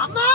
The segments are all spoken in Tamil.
அம்மா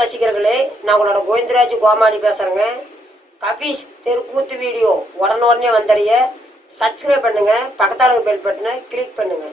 ரசிகர்களே, நான் உங்களோட கோவிந்தராஜ் கோமாளி பேசுறேங்க. கபீஸ் தெருக்கூத்து வீடியோ உடனே வந்தடைய சப்ஸ்கிரைப் பண்ணுங்க, பக்கத்தால பெல் பட்டனை கிளிக் பண்ணுங்க.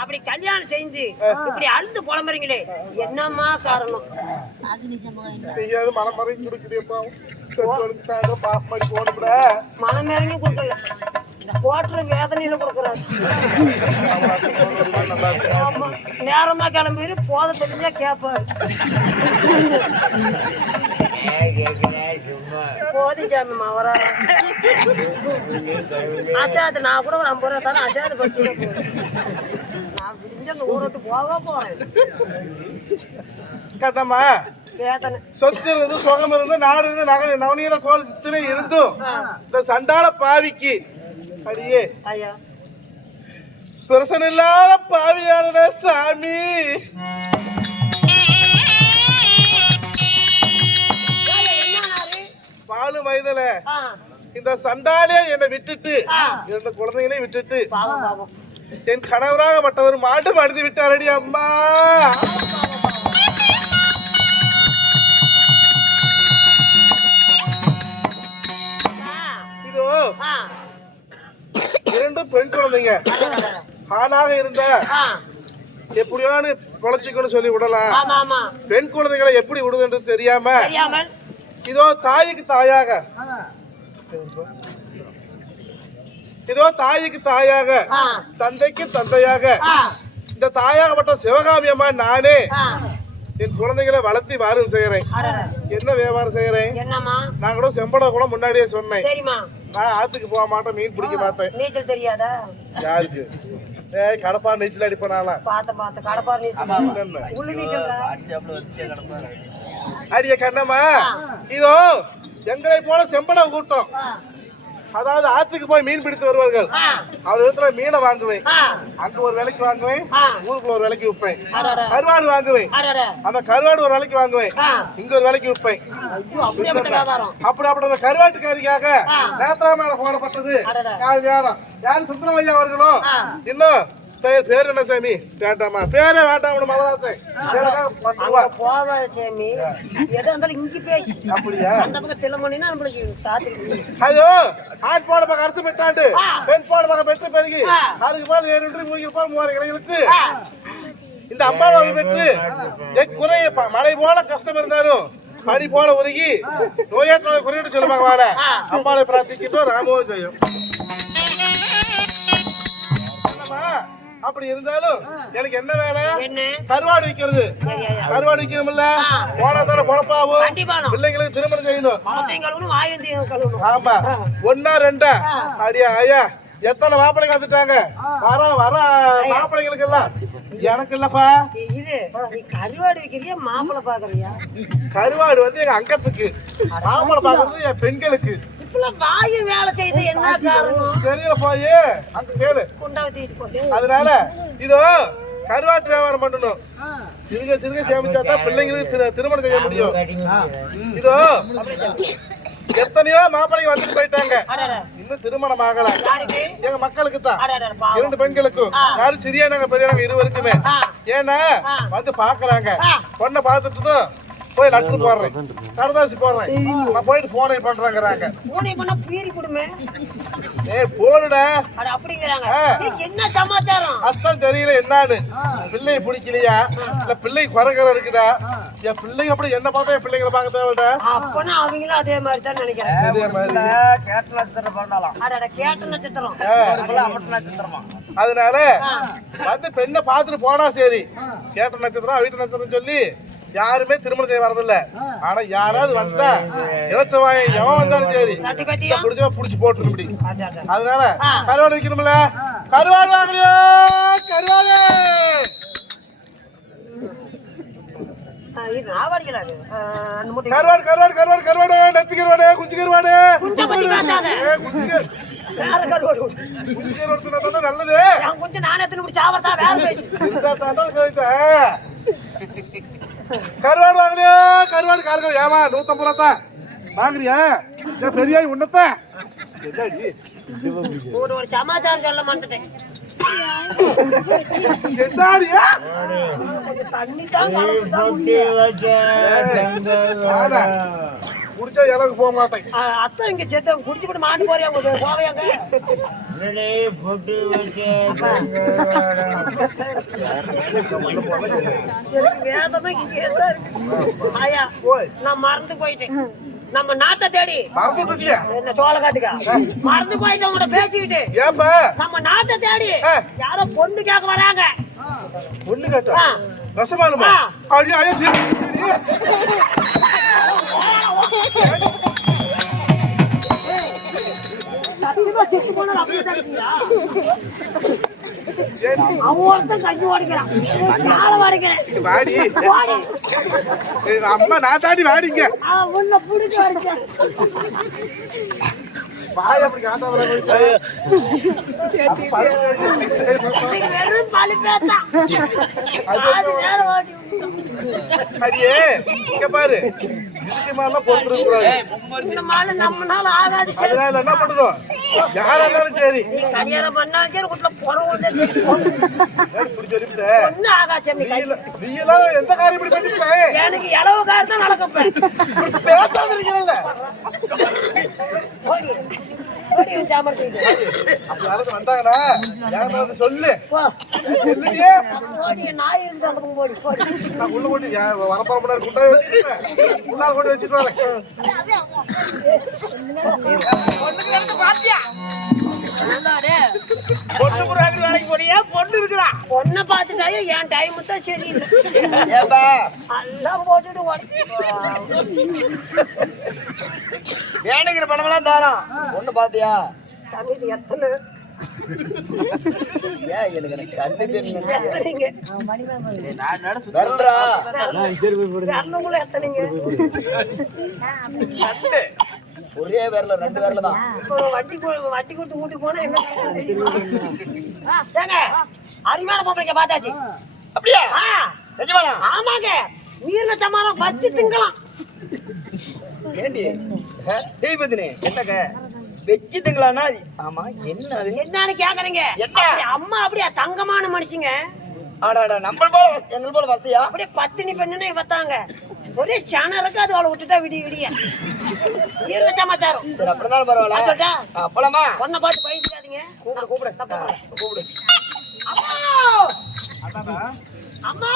அப்படி கல்யாணம் செஞ்சு இப்படி அழுந்து புலம்புறீங்களே, என்னம்மா காரணம்? மனமேறங்கி கொடுக்கல, போட்டுற வேதனையில கொடுக்குறாரு. நேரமா கிளம்பி போத தெரிஞ்சா கேப்பாரு. போதிச்சாமி அவரா அசாது, நான் கூட ஒரு 50 ரூபா தானே அசாது பட்டி நான் விடிஞ்ச அந்த ஊரை விட்டு போறேன். கட்டம்மா, சொத்து இருந்து சுகம் இருந்து நாடு இருந்து நகர நவநீர கோல் இத்தனை இருந்தும் இந்த சண்டாள பாவிக்கு அடியே ஐயா பிரசன் இல்லாத பாவியான சாமி. பாலு வயதுல இந்த சண்டாலே என்னை விட்டுட்டு 2 குழந்தைகளையும் விட்டுட்டு என் கணவராகப்பட்டவர் மாண்டு மடிந்து விட்டாரடி அம்மா. இதோ 2 பெண் குழந்தைங்க. ஆணாக இருந்த எப்படியானு பொழைச்சிக்கணும் சொல்லி விடலாம். பெண் குழந்தைகளை எப்படி விடுதுன்றது தெரியாம இதோ தாய்க்கு தாயாக இதோ தாய்க்கு தாயாக தந்தைக்கு தந்தையாக இந்த தாயாகப்பட்ட சிவகாமி அம்மா நானே என் குழந்தைகளை வளர்த்தி வாரம் செய்யறேன். என்ன வியாபாரம் செய்யறேன்? நான் கூட செம்படம் கூட முன்னாடியே சொன்னேன். நான் ஆத்துக்கு போக மாட்டேன், மீன் பிடிக்க மாட்டேன். நீச்சல் தெரியாதா? யாருக்கு? கடப்பா நீச்சல் அடிப்பேன். நானா அடிய கண்ணம்மா, இதோ எங்களை போல செம்படம் கூட்டம், அதாவது ஆத்துக்கு போய் மீன் பிடித்து வருவார்கள். அவர் இடத்துல மீனை வாங்குவேன், அங்க ஒரு விலைக்கு வாங்குவேன், ஊருக்குள்ள ஒரு விலைக்கு விற்பேன். கருவாடு வாங்குவேன், அந்த கருவாடு ஒரு விலைக்கு வாங்குவேன், இங்க ஒரு விலைக்கு விற்பேன். அப்படி அந்த கருவாட்டுக்காரிக்காக நேத்ரா மேல போடப்பட்டது யார் வேணும்? யார் சுந்தரமையா அவர்களோ? இன்னும் பேரு என்ன சாமி? வேண்டாமா, பேரே வேண்டாம். அப்படியா? ஐயோ, ஆண் போட பக்கம் அரசு பெட்டாண்டு, பெண் போட பக்கம் பெற்று பெருகி அதுக்கு மேல 7 3 இளைஞர்களுக்கு இந்த அம்மாவை பெற்று குறைய மழை போல கஷ்டம் இருந்தாலும் பனி போல உருகி நோயாற்ற குறையிட்டு சொல்லுவாங்க. வாட அம்மாவை பிரார்த்திக்கிட்டோம், ராமோகம் செய்யும். அப்படி இருந்தாலும் எனக்கு என்ன வேலை? கருவாடு விக்கிறது. கருவாடு விக்கணும்ல, போனதான பொழப்பாவும் பிள்ளைங்களுக்கு திருமணம் செய்யணும். ஆமா, 1 2 அடியா ஐயா, எத்தனை மாப்பிள்ளைங்க வந்துட்டாங்க. வர மாப்பிள்ளைங்களுக்கு எல்லாம் எனக்கு இல்லப்பா. கருவாடு விக்கிறியா மாப்பிள்ளை பாக்குறியா? கருவாடு வந்து எங்க அங்கத்துக்கு, மாப்பிள்ளை பாக்குறது என் பெண்களுக்கு. வாயு வேலை செய்து என்ன காரணம் தெரியல போய் அங்க கேளு. அதனால இதோ கருவாட்டு வியாபாரம் பண்ணணும். சிறுக சிறுக சேமிச்சாதான் பிள்ளைங்களுக்கு திருமணம் செய்ய முடியும். இதோ எத்தனையோ மாப்பிள்ளைங்க வந்துட்டு போயிட்டாங்க, இன்னும் திருமணம் ஆகல. எங்க மக்களுக்கு தான் 2 பெண்களுக்கும், யாரும் சிறியானாங்க பெரியானாங்க இருவருக்குமே. ஏன்னா வந்து பாக்குறாங்க, பொண்ணை பார்த்துட்டு போய் லெட்டர் போடுறேன், கடதாசி போடுறேன், நான் போயிட்டு போனை பண்றாங்க. போனுடா என்ன சமாச்சாரம் அதான் தெரியல. என்னன்னு பிள்ளைய பிடிக்கலையா இல்ல பிள்ளை குறைகிற இருக்குதா? என் பிள்ளைங்க அப்படி என்ன பார்த்தா என் பிள்ளைங்களை பார்க்க தேவைடா. அப்பனா அவங்களும் அதே மாதிரி தான் நினைக்கிறேன். அதே மாதிரி கேட்ட நட்சத்திரம் பண்ணலாம். கேட்ட நட்சத்திரம் அதனால வந்து பெண்ணை பார்த்துட்டு போனா சரி. கேட்ட நட்சத்திரம் வீட்டு நட்சத்திரம் சொல்லி யாருமே திருமணம் செய்ய வரதில்ல. ஆனா யாராவது வந்தா இளச்சவாய எவன் வந்தாலும் சரி புடிச்சா புடிச்சு போட்டு. அதனால கருவாடு வைக்கணும்ல, கருவாடு வாங்கலையோ? கருவாடு கருவாடு கருவாடு கருவாடு கருவாடு நெத்தி கருவாடு குஞ்சு கருவாடு நல்லது. கருவாடு வாங்கலையா? கருவாடு காலுங்க ஏமா 150 ரூபா தான் வாங்குறியா? பெரியா உன்னத்தான் ஒரு சமாச்சாரம் சொல்ல மாட்டேன். குடிச்சா எனக்கு போக மாட்டேன். அத்தை இங்க செத்த குடிச்சுட்டு மாட்டு போறியா? போவையாங்க நான் மறந்து போயிட்டேன். நம்ம நாட்டை தேடி என்ன சோழ காட்டுக்கா மறந்து போயிட்டேன். உங்களோட பேசிக்கிட்டு நம்ம நாட்டை தேடி யாரோ பொண்ணு கேட்க வராங்க. பொண்ணு கேட்டா ரசமாலுமா? அம்மா நான் தாண்டி வாடிங்க பாரு. இதுக்கு மேல பொறுத்துக்கூடாது. என்ன பண்றோம்? யாரா இருந்தாலும் சரி கல்யாணம் பண்ணாலும் சரி வீட்டுல எந்த காரியம் எனக்கு இளவு காரம் தான் நடக்கப்பேன். வந்தாங்கன்னா சொல்லு நாய் இருந்தாங்க போடி உள்ள கொண்டு வரப்பாடு கொண்டு வச்சுட்டு வரேன். பாத்தியா பொண்ணு புறாக்கு வேலைக்கு போறியா பொண்ணு இருக்குதா பொண்ணை பார்த்துட்டாயே என் டைம் தான் சரியில்லை எல்லாம் போட்டுட்டு வேணுங்கிற பணமெல்லாம் தாரம் பொண்ணு பாத்தியா தம்பி இது எத்தனை எத்தனைங்க வரணுங்கள எத்தனைங்க ஒரே வேர்ல 2 வேர்ல தான் வட்டி கொடுத்து ஊட்டி போனா என்ன ஏங்க அறிவான பொம்பளைங்க பார்த்தாச்சு அப்படியா ஆமாங்க நீர்ல சமாளம் வச்சு திங்கலாம் ஏண்டி தெய்வத்தினே என்னங்க வெச்சுதுங்களானா ஆமா என்ன அது என்னன்னு கேக்குறீங்க அம்மா அப்படியே தங்கமான மனுஷங்க ஆடாடா நம்ம போல எங்க போல வசதியா அப்படியே பத்தினி பெண்ணுன்னு இவத்தாங்க ஒரே சனம் இருக்காது அவளை விட்டுட்டா விடிய விடிய நீர்ல சமாச்சாரம் சரி அப்படினாலும் பரவாயில்ல போலாமா பொண்ணை பார்த்து பயந்துக்காதீங்க கூப்பிடு கூப்பிடு அம்மா அம்மா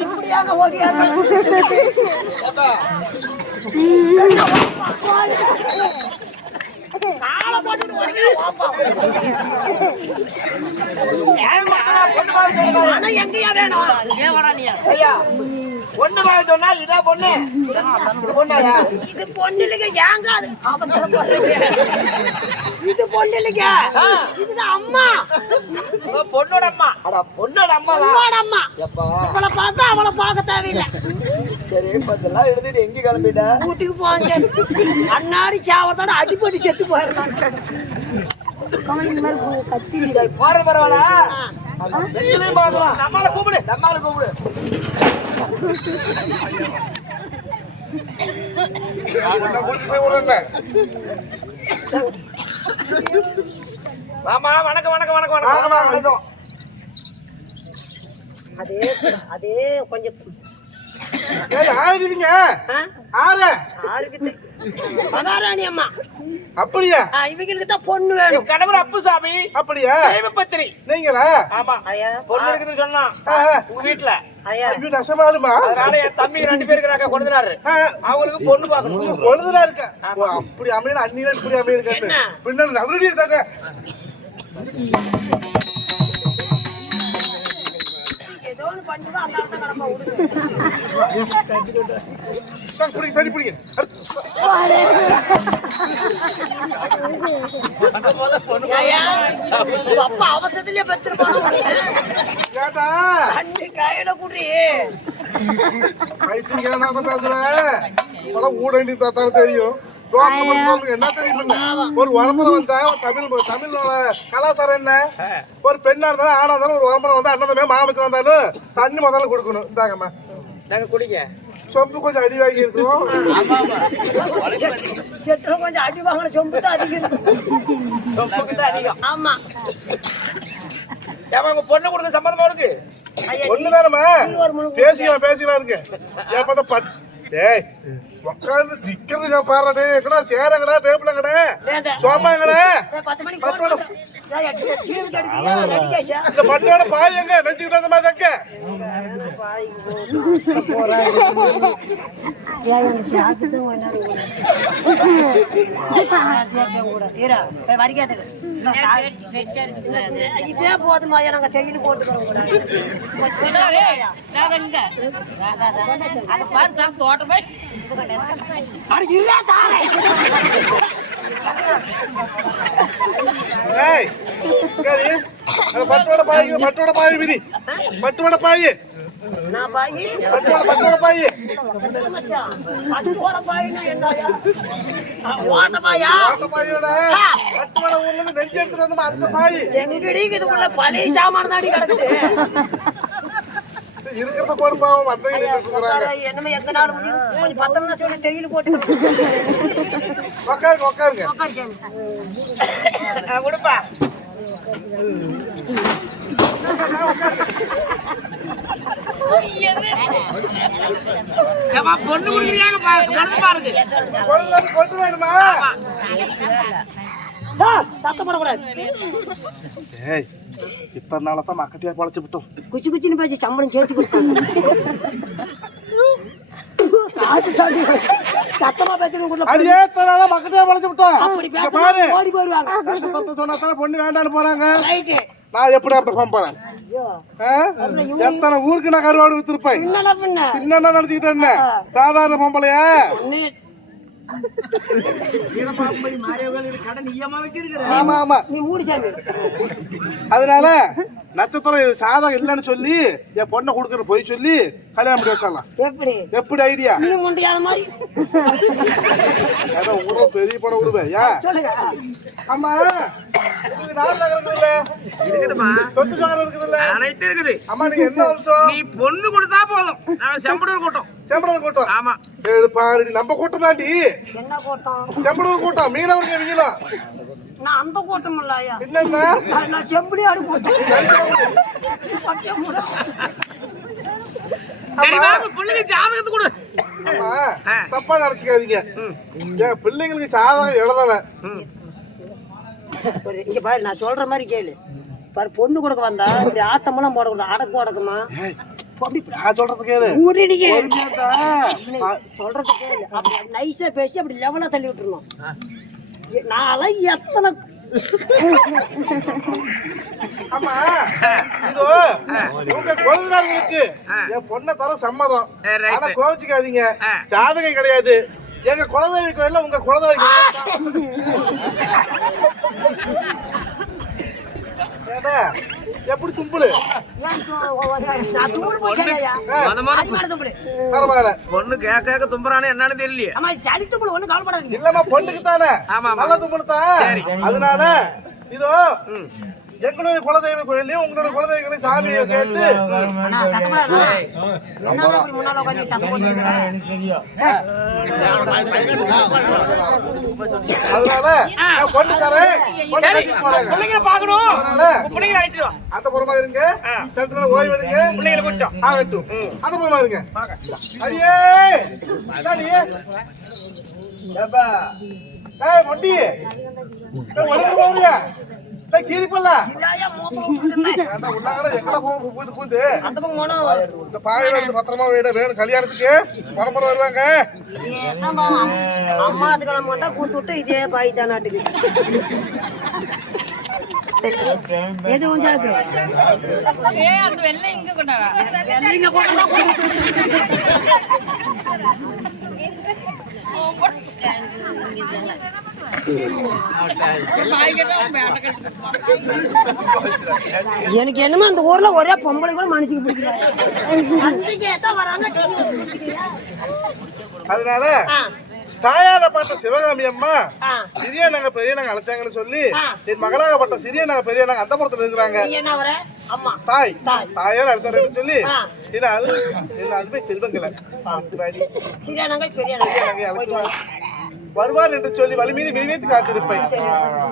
இப்படியாக ஓடியாங்க காலை போட்டு எங்கயா வேணும் பொண்ணு வாங்க சொன்னா இதான் பொண்ணு பொண்ணாயா இது பொண்ணு இல்லைங்க ஏங்க அது அவசரப்படுறீங்க இது பொண்ணு இல்லைங்க இதுதான் அம்மா பொண்ணோட அம்மா அட பொண்ணோட அம்மா பொண்ணோட அம்மா அவளை பார்த்தா அவளை பார்க்க தேவையில்லை சரி பத்தெல்லாம் எழுதிட்டு எங்க கிளம்பிட்ட வீட்டுக்கு போவாங்க அன்னாடி சாவத்தோட அடிப்பட்டு செத்து போயிருக்காங்க போறது பரவாயில்ல நம்மள கூப்பிடு வாமா வணக்கம் வணக்கம் வணக்கம் வணக்கம் வணக்கம் அதே கொஞ்சம் மகாராணி அம்மா அப்படியா இவங்களுக்கு தான் பொண்ணு வேணும் கணவர் அப்புசாமி அப்படியா பத்திரி நீங்களா ஆமா பொண்ணு இருக்குன்னு சொன்னா உங்க வீட்டுல நெசமாலுமா அதனால என் தம்பி 2 பேர் இருக்கிறாங்க கொழுந்தனாரு அவங்களுக்கு பொண்ணு பாக்கணும் கொழுந்தனா இருக்க அப்படி அமையல அண்ணில இப்படி அமையிருக்க பின்னாடி நவரடி இருக்காங்க ஏதோ ஒன்று பண்ணிட்டு அந்த இடத்த கிளம்ப விடுங்க சரி பிடிங்க அப்பா அவசரத்திலே பெற்றிருப்பாங்க அண்ணி கையில குடி ஊடண்டி தாத்தாரு தெரியும் என்ன தெரியும் ஒரு உரம்பரை வந்தா தமிழோட கலாச்சாரம் என்ன ஒரு பெண்ணா இருந்தாலும் ஆனா இருந்தாலும் ஒரு உரம்பரை வந்து அண்ணன் மாமச்சம் வந்தாலும் தண்ணி முதல்ல கொடுக்கணும் இந்தாங்கம்மா நாங்க குடிங்க சொம்பு கொஞ்சம் அடி வாங்கி இருக்கும் கொஞ்சம் அடி வாங்கின சொம்பு தான் அதிகம் ஆமா உங்க பொண்ணு கொடுக்க சம்மதமா இருக்கு ஒண்ணுதானமா பேசிக்கலாம் இருக்கு ஏப்பா ஏய் உட்காந்து நிக்கிறது பாருடே எங்கடா சேரங்கடா டேபிளங்கடா சோபாங்கடா 10 மணிக்கு இந்த பட்டோட பாய் எங்க நெஞ்சுக்கிட்டு அந்த மாதிரி தங்க இதே போதுமா நாங்க தையல் போட்டுக்கிறோம் கூட தோட்டமே பட்டோட பாய் விதி பட்டோட பாய் பட்டோட பாய் நெஞ்சு எடுத்துட்டு வந்து அந்த பாய் எங்கடி இதுக்குள்ள பழைய சாமான தாடி கிடக்குது இருக்கிறத பொறுப்பாவும் என்னமே எந்த நாள் கொஞ்சம் பத்திரம் சொல்லி தையல் போட்டு உட்காருங்க உட்காருங்க. உட்காரு சாமி. கொடுப்பா. ஏம்மா, பொண்ணு குடுக்குறியாங்க பாருங்க. கொண்டு வேணுமா? சத்தம் போடக்கூடாது. ஏய், இப்பனாலதான் மக்கட்டியா பொழைச்சு விட்டோம். குச்சி குச்சின்னு பேசி சம்பளம் சேர்த்து கொடுத்தாங்க. சத்தமா பேசணும். அடியே மக்கட்டியா பொழைச்சு விட்டோம். அப்படி பாரு ஓடி போயிருவாங்க. சொன்னா பொண்ணு வேண்டான்னு போறாங்க. ரைட்டு. நான் எப்படி அப்படி போறேன்? எத்தனை ஊருக்கு நான் கருவாடு வித்துருப்பேன். என்னடா பண்ண? என்னென்ன நினைச்சுக்கிட்டேன்? என்ன சாதாரண பொம்பளையா? ஆமா ஆமா. நீ மூடி சாமி. அதனால நட்சத்திரம் சாதகம் இல்லைன்னு சொல்லி என் பொண்ணை கொடுக்குற போய் சொல்லி கல்யாணம் பண்ணி வச்சாலாம். எப்படி எப்படி ஐடியா? நீ முண்டியான மாதிரி ஏதோ உறவு பெரிய படம் விடுவேன். ஏன் சொல்லுங்க. ஆமா, சொத்துக்காரர் இருக்குதுல்ல, அனைத்து இருக்குது. அம்மா நீங்க என்ன வம்சம்? நீ பொண்ணு கொடுத்தா போதும். நாங்க செம்படூர் கூட்டம். செம்படூர் கூட்டம். ஆமா. பாரு நம்ம கூட்டம் தாண்டி. என்ன கூட்டம்? செம்படூர் கூட்டம். மீனவர்கள் நீங்களா? நான் அந்த கூட்டம் இல்லையா? என்னன்னா நான் செம்படி ஆடு கூட்டம். சரி வாங்க, பிள்ளைங்க ஜாதகத்தை கொடு. ஆமா, தப்பா நினைச்சுக்காதீங்க. என் பிள்ளைங்களுக்கு சாதகம் எழுதல. இங்க பாரு, நான் சொல்ற மாதிரி கேளு. பாரு, பொண்ணு கொடுக்க வந்தா இப்படி ஆட்டமெல்லாம் போடக்கூடாது. அடக்கு அடக்குமா சொல்றது கேளு. சொல்றது கேளு. அப்படி நைஸா பேசி அப்படி லெவலா தள்ளி விட்டுருணும். நான் எத்தனை ஆமா, இதோ உங்க கொழுந்தனார்களுக்கு என் பொண்ணை தர சம்மதம். ஆனா கோவிச்சுக்காதீங்க, ஜாதகம் கிடையாது. எங்க குழந்தைகளுக்கு இல்ல, உங்க குழந்தைகளுக்கு. எப்படி தும்புளு? பரவாயில்ல. பொண்ணு கேட்க தும்புறானே என்னன்னு தெரியலையே. சளி தும்புள் ஒண்ணு கவலைப்படாதீங்க. இல்லம்மா, பொண்ணுக்கு தானே நல்ல தும்புளு தான். அதனால இதோ எங்களுடைய குலதெய்வ கோயிலையும் உங்களுடைய குலதெய்வங்களையும் சாமியை கேட்டு அதனால நான் பொண்ணு தரேன். அந்த புறமா இருங்க, ஓய்வு எடுங்க. பிள்ளைங்களை கொஞ்சம் ஆகட்டும். அந்த புறமா இருங்க. அடியே மொட்டி கீரிப்பல்ல பத்திரமா வேணும். கல்யாணத்துக்கு பரம்பரை வருவாங்க. அம்மா அதுக்கு நம்ம மட்டும் கூத்து விட்டு இதே பாய் தான் நாட்டுக்கு எது கொஞ்சம் எனக்கு என்னமோ அந்த ஊர்ல ஒரே பொம்பளை கூட மனுஷிக்கு பிடிக்கல. அதனால தாயாரப்பட்ட சிவகாமி அம்மா சிறிய நாங்க பெரிய நாங்க அழைச்சாங்கன்னு சொல்லி என் மகளாகப்பட்ட சிறிய நாங்க பெரிய நாங்க அந்த புறத்துல இருக்கிறாங்க. தாய் தாயார் அழைத்தாருன்னு சொல்லி என்ன அனுப்பி செல்வங்களை வருவார் என்று சொல்லி வலிமீறி விழித்து காத்திருப்பேன்.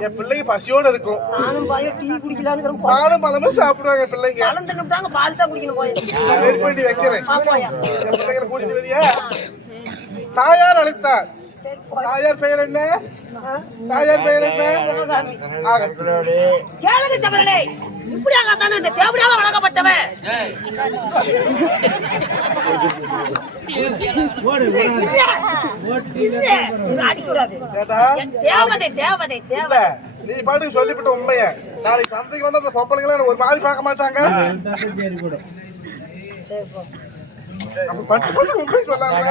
என் பிள்ளைங்க பசியோடு இருக்கும். பாலும் பழமும் சாப்பிடுவாங்க பிள்ளைங்க. வேண்டி வைக்கிறேன். என் பிள்ளைங்களை கூட்டிட்டு வரியா? தாயார் அழைத்தார். தாயார் பெயர் என்ன? தாயார் பெயர் என்ன? வழங்கப்பட்டவன் நீ பாட்டுக்கு சொல்லிவிட்ட உண்மைய நாளைக்கு சந்தைக்கு வந்து அந்த பொம்பளைங்களை ஒரு மாதிரி பார்க்க மாட்டாங்க. உண்மை சொல்லாங்க.